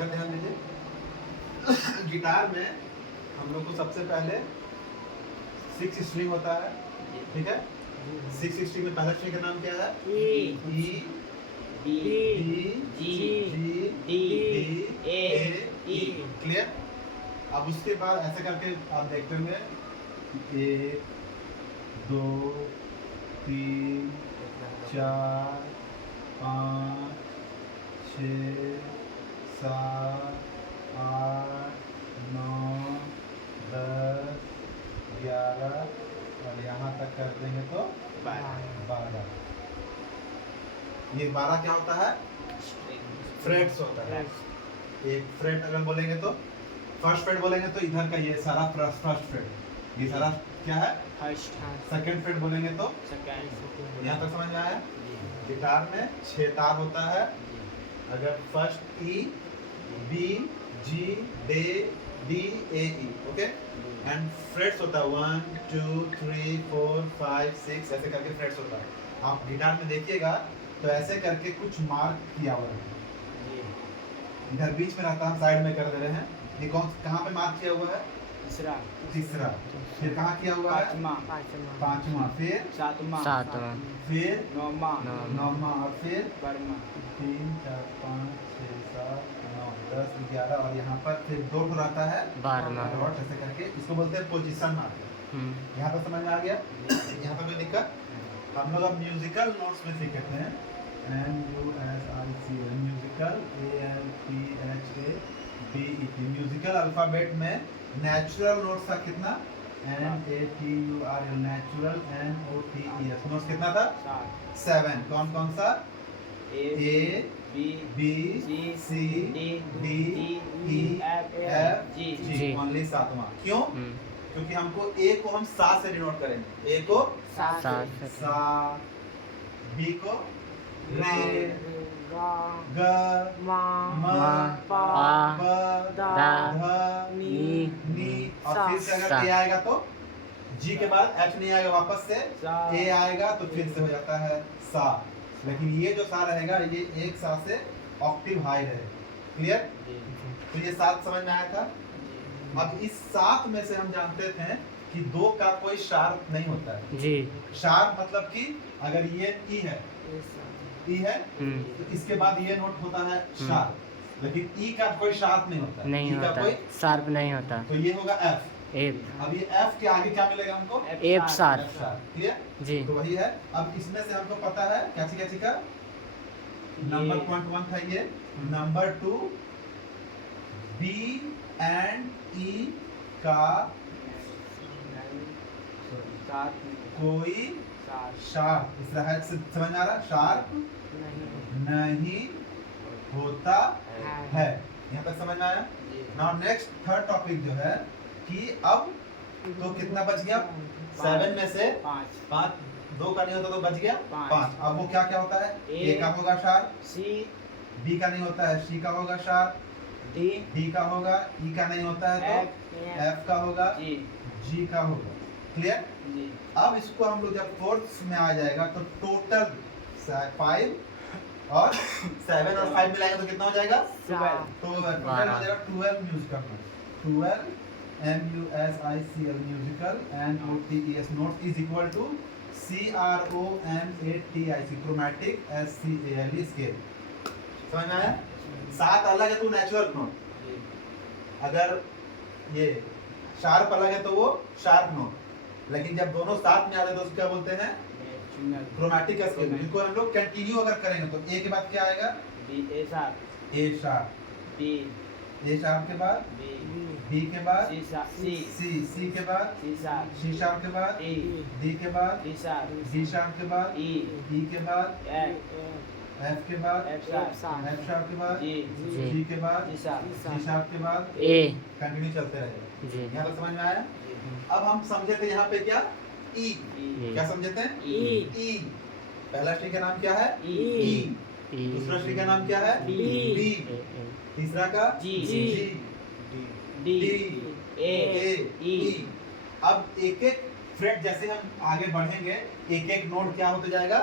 इधर ध्यान दीजिए। गिटार में हम लोग को सबसे पहले 6 स्ट्रिंग होता है, ठीक है। 6 स्ट्रिंग में पहला स्ट्रिंग का नाम क्या है? E, D, G, D, A, E। Clear. अब उसके बाद ऐसे करके आप देखते होंगे 1 2 3 4 5 6 7 8 9 10 11 और यहाँ तक कर देंगे तो 12। ये 12 क्या होता है? फ्रेट्स होता है। एक फ्रेट अगर बोलेंगे तो फर्स्ट फ्रेट बोलेंगे तो इधर का ये सारा फर्स्ट फ्रेट, ये सारा क्या है? फर्स्ट, सेकंड फ्रेट बोलेंगे तो सेकंड। यहाँ तक समझ में आया? गिटार में 6 तार होता है। अगर first E, B, G, D, A, E, okay. And frets होता है 1 2 3 4 5 6 ऐसे करके फ्रेट्स होता है। आप गिटार में देखिएगा तो ऐसे करके कुछ मार्क किया हुआ है, इधर बीच में रहता है, हम साइड में कर दे रहे हैं। ये कौन कहाँ पे मार्क किया हुआ है? तीसरा। फिर कहाँ किया हुआ है? पांचवा। फिर सातवां, फिर नौवां, और फिर 3 4 5 6 7 9 10 11 और यहाँ पर फिर 2 रहता है 12वां। डॉट ऐसे करके, इसको बोलते हैं पोजीशन मार्कर। यहाँ पर समझ में आ गया? यहाँ पर कोई दिक्कत? हम लोग अब म्यूजिकल नोट्स में सीखते हैं। MUSICL musical ALPHABET musical alphabet में नेचुरल नोट्स का कितना? NATURL नेचुरल NOTES नोट्स कितना था? 7। कौन कौन सा? A B C D E F G only 7वां। क्यों? क्योंकि हमको A को हम सा से डिनोट करेंगे। A को सा, B को रे, ग म प ध नी और फिर से अगर A आएगा तो G के बाद H नहीं आएगा, वापस से A आएगा तो फिर से हो जाता है सा। लेकिन ये जो सा रहेगा ये एक सा से ऑक्टिव हाई रहेगा। क्लियर? तो ये 7 समझ में आया था। अब इस 7 में से हम जानते थे कि 2 का कोई शार्प नहीं होता है जी। शार्प मतलब कि अगर ये E है तो इसके बाद ये नोट होता है शार्प, लेकिन E का कोई शार्प नहीं होता, नहीं E का होता, कोई शार्प नहीं होता। तो ये होगा F। अब ये F के आगे क्या मिलेगा हमको? F sharp. क्लियर? जी। तो वही है। अब इसमें से हमको पता है कैसी का नंबर पॉइंट 1 था ये। नंबर 2 B एंड E का कोई शार्प, इस तरह से समझ आ रहा? शार्प नहीं होता है। यहाँ तक समझ में आया? नाउ नेक्स्ट थर्ड टॉपिक जो है कि अब तो कितना बच गया? 7 में से 5 2 का नहीं होता तो बच गया 5। अब वो क्या क्या होता है? A का होगा शार्प, B का नहीं होता है, C का होगा शार्प, D का होगा, E का नहीं होता है तो F का होगा, G का होगा। क्लियर? अब इसको हम लोग जब फोर्थ में आ जाएगा तो टोटल 5 और 7 और 5 मिलाएंगे तो कितना हो जाएगा? 12। तो टोटल हो जाएगा 12 musical notes. 12 MUSICL musical NOTES note is equal to CROMATIC chromatic SCALE scale. समझ में आया? 7 अलग है तो नेचुरल नोट, अगर ये शार्प अलग है तो वो शार्प नोट, लेकिन जब दोनों साथ में आते हैं तो उसको क्या बोलते हैं? Chromatic scale. जिनको हम लोग कंटिन्यू अगर करेंगे तो A के बाद क्या आएगा? A शार्प, A शार्प के बाद B के बाद C के बाद C शार्प के बाद D के बाद D शार्प के बाद E के बाद F के बाद F शार्प के बाद G के बाद G शार्प के बाद A। कंटिन्यू चलते रहेगा। जी। यहाँ तक समझ में आया? अब हम समझे थे यहाँ पे क्या? E। क्या समझे थे? E। पहला स्ट्रिंग का नाम क्या है? E। दूसरा स्ट्रिंग का नाम क्या है? B। तीसरा का G। D A E। अब एक एक फ्रेट जैसे हम आगे बढ़ेंगे एक एक नोट क्या होते जाएगा?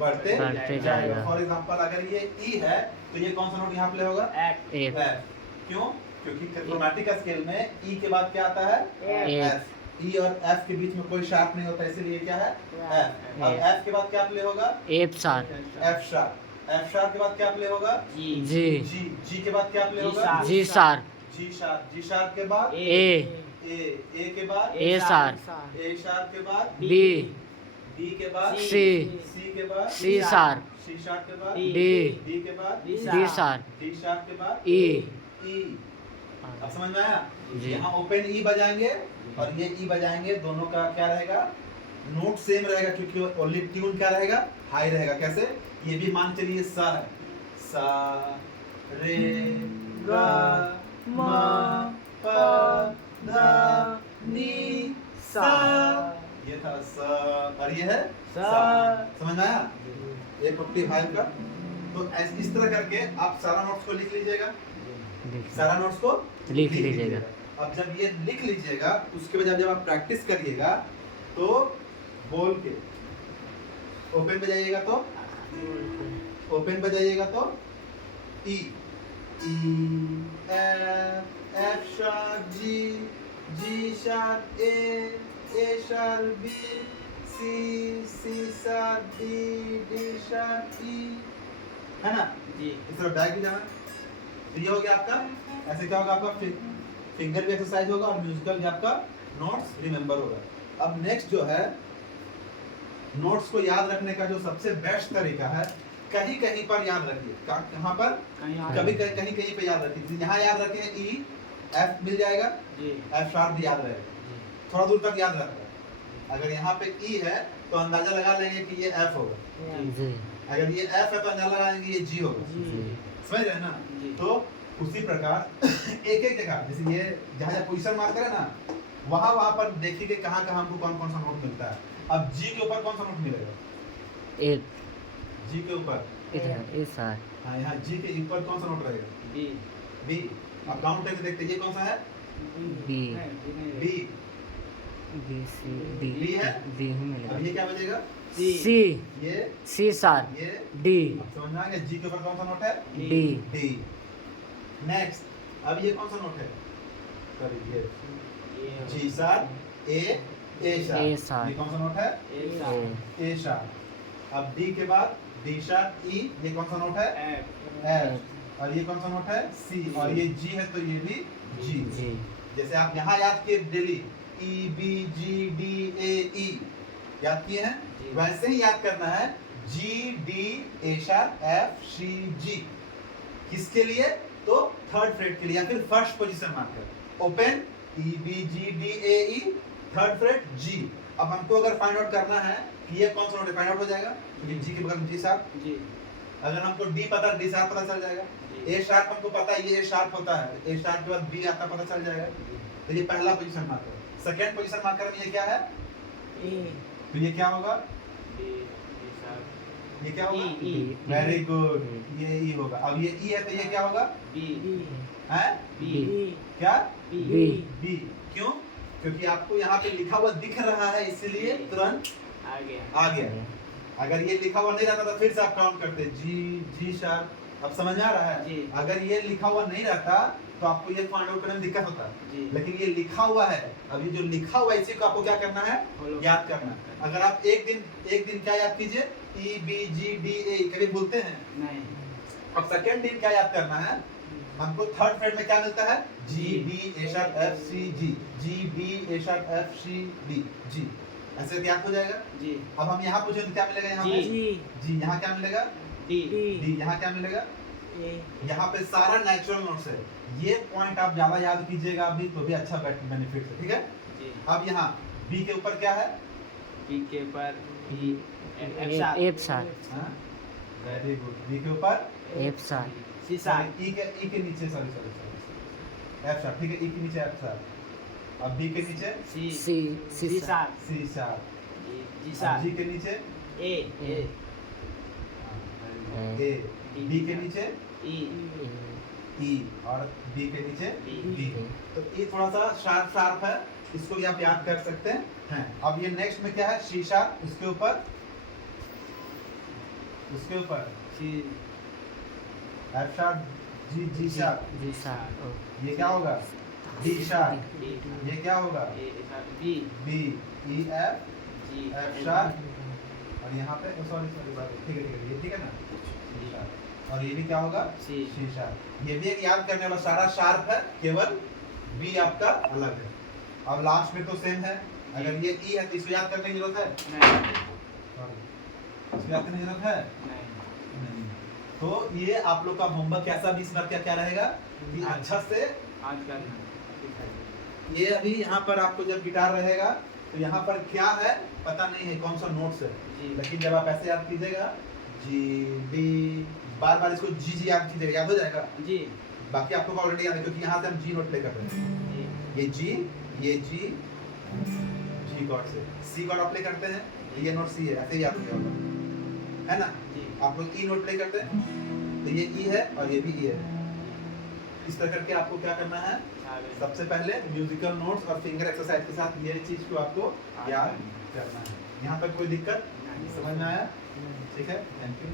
बढ़ते बढ़ते जाएगा। जाएगा। फॉर एग्जांपल अगर ये ई है तो ये कौन सा नोट यहाँ प्ले होगा? F F. क्यों? क्योंकि क्रोमैटिक स्केल में ई के बाद क्या आता है? एफ। एफ। ई और एफ के बीच में कोई शार्प नहीं होता, इसीलिए क्या है? एफ। अब एफ। एफ के बाद क्या प्ले होगा? F sharp. F sharp. F sharp के बाद क्या प्ले होगा? जी। जी। जी के बाद क्या प्ले होगा? जी sharp. G sharp. G sharp के बाद ए। ए के बाद ए शार्प। ए शार्प के बाद बी। बी के बाद सी। सी के बाद सी शार्प। सी शार्प के बाद डी। डी के बाद डी शार्प। डी शार्प के बाद ई। ई। अब समझ में आया? जी। यहाँ ओपन ई बजाएंगे और ये ई बजाएंगे, दोनों का क्या रहेगा? नोट सेम रहेगा, क्योंकि ओनली ट्यून क्या रहेगा? हाई रहेगा। कैसे? ये भी मान चलिए सा है, सा रे गा मा पा धा नी सा। ये था सा और ये है सा। समझ में आया? एक ऑक्टेव हाई का। तो इस तरह करके आप सारा नोट्स को लिख लीजिएगा। सारा नोट्स को लिख लीजिएगा। अब जब ये लिख लीजिएगा उसके बाद जब आप प्रैक्टिस करिएगा तो बोल के ओपन बजाइएगा तो ओपन बजाइएगा तो E F, F sharp G, G sharp A sharp B, C sharp D sharp E, है ना? जी। इस तरह बैक भी जाना। तो ये हो गया आपका। ऐसे क्या होगा? आपका फिंगर भी एक्सरसाइज होगा और म्यूजिकल भी आपका नोट्स रिमेंबर होगा। अब नेक्स्ट जो है, नोट्स को याद रखने का जो सबसे बेस्ट तरीका है, कहीं कहीं पर याद रखिए। कहाँ पर? कभी कहीं पे याद रखिए। यहाँ याद रखें ई, एफ मिल जाएगा, एफ शार्प भी याद रहेगा, थोड़ा दूर तक याद रखना। अगर यहाँ पे ई है तो अंदाजा लगा लेंगे कि ये एफ होगा। अगर ये एफ है तो अंदाजा लगाएंगे ये जी होगा। समझ रहे हैं ना? तो उसी प्रकार एक एक जगह, जैसे ये जहाँ पोजीशन मार्क करे ना, वहाँ पर देखिए कि कहाँ हमको कौन कौन सा नोट मिलता है। अब जी के ऊपर कौन सा नोट मिलेगा? ए। जी के ऊपर ए शार्प। हाँ, यहाँ जी के ऊपर कौन सा नोट रहेगा? बी। बी। अब काउंट करके देखते हैं ये कौन सा है? B. B. B C B. B है? बी ही मिलेगा। अब ये क्या बजेगा? सी। ये सी शार्प। ये डी। अब समझ में आ गया? जी के ऊपर कौन सा नोट है? डी। डी। नेक्स्ट, अब ये कौन सा नोट है? सॉरी, ये जी शार्प ए शार्प। ये कौन सा नोट है? ए शार्प। अब डी के बाद डी शार्प ई, ये कौन सा नोट है? एफ। और ये कौन सा नोट है? सी। और ये जी है तो ये भी जी। जैसे आप यहाँ याद किए daily E B G D A E, याद किए हैं? वैसे ही याद करना है G D A sharp F C G. किसके लिए? तो थर्ड फ्रेट के लिए, या फिर first position marker. Open E B G D A E, third fret G. अब हमको अगर फाइंड आउट करना है कि ये कौन सा नोट है, फाइंड आउट हो जाएगा क्योंकि जी के बगल में जी शार्प। अगर हमको डी पता है, डी शार्प पता चल जाएगा। ए शार्प हमको पता है, ये ए शार्प होता है, ए शार्प के बाद बी आता पता चल जाएगा। तो ये पहला position marker. Second position marker में ये क्या है? तो ये क्या होगा? ये क्या होगा? वेरी गुड, ये ई होगा। अब ये ई है तो ये क्या होगा? है? क्या? बी। क्यों? क्योंकि आपको यहाँ पे लिखा हुआ दिख रहा है, इसीलिए तुरंत आ गया। अगर ये लिखा हुआ नहीं रहता तो फिर से आप काउंट करते जी शार्प। अब समझ में आ रहा है? अगर ये लिखा हुआ नहीं रहता तो आपको ये फाइंड आउट करने में दिक्कत होता है, लेकिन ये लिखा हुआ है। अब ये जो लिखा हुआ है इसी को आपको क्या करना है? याद करना है। अगर आप एक दिन क्या याद कीजिए? ई बी जी डी ए, कभी भूलते हैं? नहीं। अब सेकंड दिन क्या याद करना है? हमको थर्ड फ्रेट में क्या मिलता है? G D A sharp F C G, G D A sharp F C D G. ऐसे याद हो जाएगा। अब हम यहाँ पूछे तो क्या मिलेगा? यहाँ पे जी। यहाँ क्या मिलेगा? डी। यहाँ क्या मिलेगा? यहाँ पे सारा नेचुरल नोट्स है। ये पॉइंट आप ज्यादा याद कीजिएगा अभी तो भी अच्छा बेनिफिट है। ठीक है? अब यहाँ बी के ऊपर क्या है? बी के ऊपर F sharp. Very good. B के ऊपर F sharp. C sharp. E के नीचे सॉरी एफ शार्प। ठीक है, ई के नीचे एफ शार्प। अब बी के नीचे C sharp. C sharp. G sharp. G के नीचे ए। डी के नीचे ई और बी के नीचे बी। तो ये थोड़ा सा शार्प है, इसको भी आप याद कर सकते हैं। अब ये नेक्स्ट में क्या है? C sharp. इसके ऊपर उसके ऊपर C F sharp G sharp, G sharp ओ ये क्या होगा डी शार्प, डी ये क्या होगा A B B E F G F sharp, और यहाँ पे सॉरी सॉरी ठीक है ये ठीक है ना जी और ये भी क्या होगा सी सी शार्प। ये भी एक याद करने वाला सारा शार्प है, केवल बी आपका अलग है। अब लास्ट में तो सेम है, अगर ये ई है तो इसको याद करने की जरूरत है नहीं सॉरी इसको याद करने की जरूरत है नहीं नहीं। तो ये आप लोग का होमवर्क कैसा भी इस बार क्या क्या रहेगा कि अच्छा से आज करना ये अभी यहाँ पर आपको जब गिटार रहेगा तो यहाँ पर क्या है पता नहीं है कौन सा नोट्स है, जी लेकिन जब आप ऐसे याद कीजिएगा जी डी बार बार इसको जी जी याद कीजिएगा, याद हो जाएगा। जी बाकी आपको ऑलरेडी याद है क्योंकि यहाँ से हम जी नोट प्ले कर रहे हैं, जी ये जी जी कॉर्ड से सी कॉर्ड आप प्ले करते हैं, ये नोट सी है, ऐसे ही याद हो गया होगा है ना। जी आप लोग ई नोट प्ले करते हैं तो ये ई है और ये भी ई है। इस तरह करके आपको क्या करना है, सबसे पहले म्यूजिकल नोट्स और फिंगर एक्सरसाइज के साथ ये चीज को आपको याद करना है। यहाँ पर कोई दिक्कत समझ में आया? ठीक है, थैंक यू।